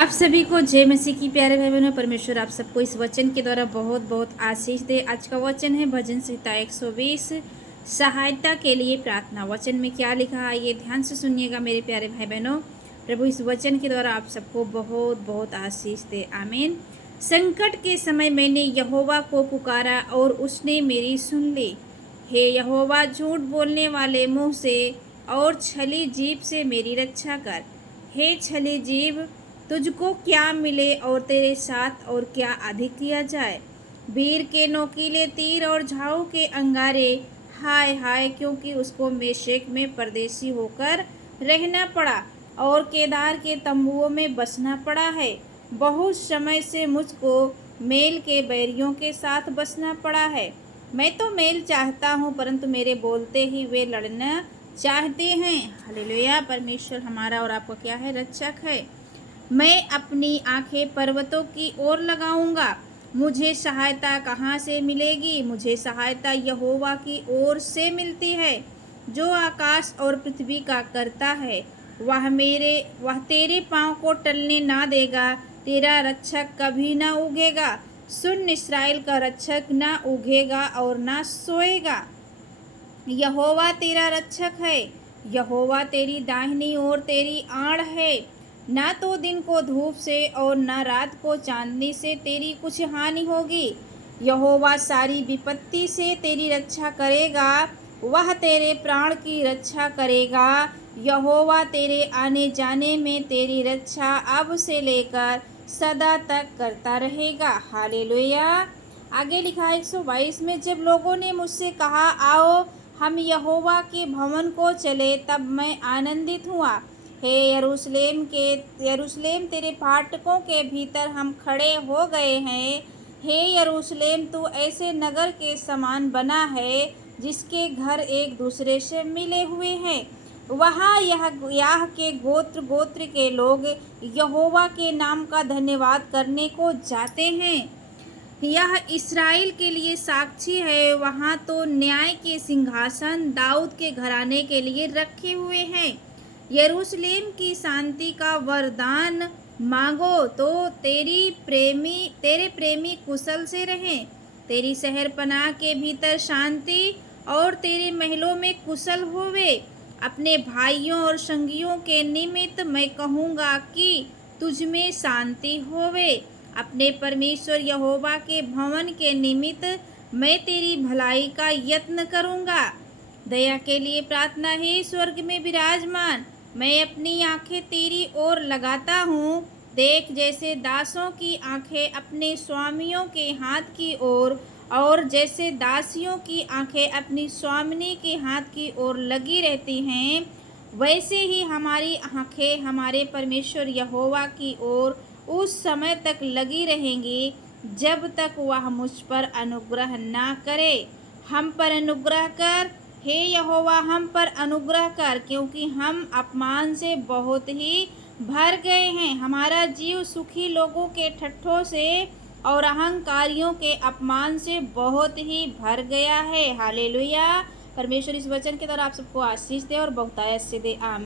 आप सभी को जय मसीह की प्यारे भाई बहनों। परमेश्वर आप सबको इस वचन के द्वारा बहुत बहुत आशीष दे। आज का वचन है भजन संहिता 120 सहायता के लिए प्रार्थना। वचन में क्या लिखा है ये ध्यान से सुनिएगा मेरे प्यारे भाई बहनों। प्रभु इस वचन के द्वारा आप सबको बहुत बहुत आशीष दे। आमीन। संकट के समय मैंने यहोवा को पुकारा और उसने मेरी सुन ली। हे यहोवा, झूठ बोलने वाले मुंह से और छली जीभ से मेरी रक्षा कर। हे छली जीभ, तुझको क्या मिले और तेरे साथ और क्या अधिक किया जाए। वीर के नोकीले तीर और झाऊ के अंगारे, हाय हाय, क्योंकि उसको मेशेक में परदेसी होकर रहना पड़ा और केदार के तंबुओं में बसना पड़ा है। बहुत समय से मुझको मेल के बैरियों के साथ बसना पड़ा है। मैं तो मेल चाहता हूँ, परंतु मेरे बोलते ही वे लड़ना चाहते हैं। हालेलुया। परमेश्वर हमारा और आपका क्या है? रक्षक है। मैं अपनी आंखें पर्वतों की ओर लगाऊंगा। मुझे सहायता कहाँ से मिलेगी? मुझे सहायता यहोवा की ओर से मिलती है, जो आकाश और पृथ्वी का करता है। वह तेरे पाँव को टलने ना देगा। तेरा रक्षक कभी ना उगेगा। सुन, इस्राएल का रक्षक ना उगेगा और ना सोएगा। यहोवा तेरा रक्षक है। यहोवा तेरी दाहिनी ओर तेरी आड़ है। ना तो दिन को धूप से और न रात को चांदनी से तेरी कुछ हानि होगी। यहोवा सारी विपत्ति से तेरी रक्षा करेगा। वह तेरे प्राण की रक्षा करेगा। यहोवा तेरे आने जाने में तेरी रक्षा अब से लेकर सदा तक करता रहेगा। हालेलुया। आगे लिखा है 122 में, जब लोगों ने मुझसे कहा, आओ हम यहोवा के भवन को चले, तब मैं आनंदित हुआ। हे यरूशलेम, तेरे फाटकों के भीतर हम खड़े हो गए हैं। हे यरूशलेम, तू ऐसे नगर के समान बना है जिसके घर एक दूसरे से मिले हुए हैं। वहाँ याह के गोत्र गोत्र के लोग यहोवा के नाम का धन्यवाद करने को जाते हैं। यह इस्राएल के लिए साक्षी है। वहाँ तो न्याय के सिंहासन दाऊद के घराने के लिए रखे हुए हैं। यरूशलेम की शांति का वरदान मांगो तो तेरे प्रेमी कुशल से रहें। तेरी शहरपनाह के भीतर शांति और तेरे महलों में कुशल होवे। अपने भाइयों और संगियों के निमित्त मैं कहूँगा कि तुझ में शांति होवे। अपने परमेश्वर यहोवा के भवन के निमित्त मैं तेरी भलाई का यत्न करूँगा। दया के लिए प्रार्थना है स्वर्ग में विराजमान, मैं अपनी आंखें तेरी ओर लगाता हूँ। देख, जैसे दासों की आंखें अपने स्वामियों के हाथ की ओर और जैसे दासियों की आंखें अपनी स्वामिनी के हाथ की ओर लगी रहती हैं, वैसे ही हमारी आंखें हमारे परमेश्वर यहोवा की ओर उस समय तक लगी रहेंगी जब तक वह मुझ पर अनुग्रह ना करे। हम पर अनुग्रह कर, हे यहोवा, हम पर अनुग्रह कर, क्योंकि हम अपमान से बहुत ही भर गए हैं। हमारा जीव सुखी लोगों के ठट्ठों से और अहंकारियों के अपमान से बहुत ही भर गया है। हालेलुया। परमेश्वर इस वचन के द्वारा आप सबको आशीष दे और बहुतायत से दे। आमीन।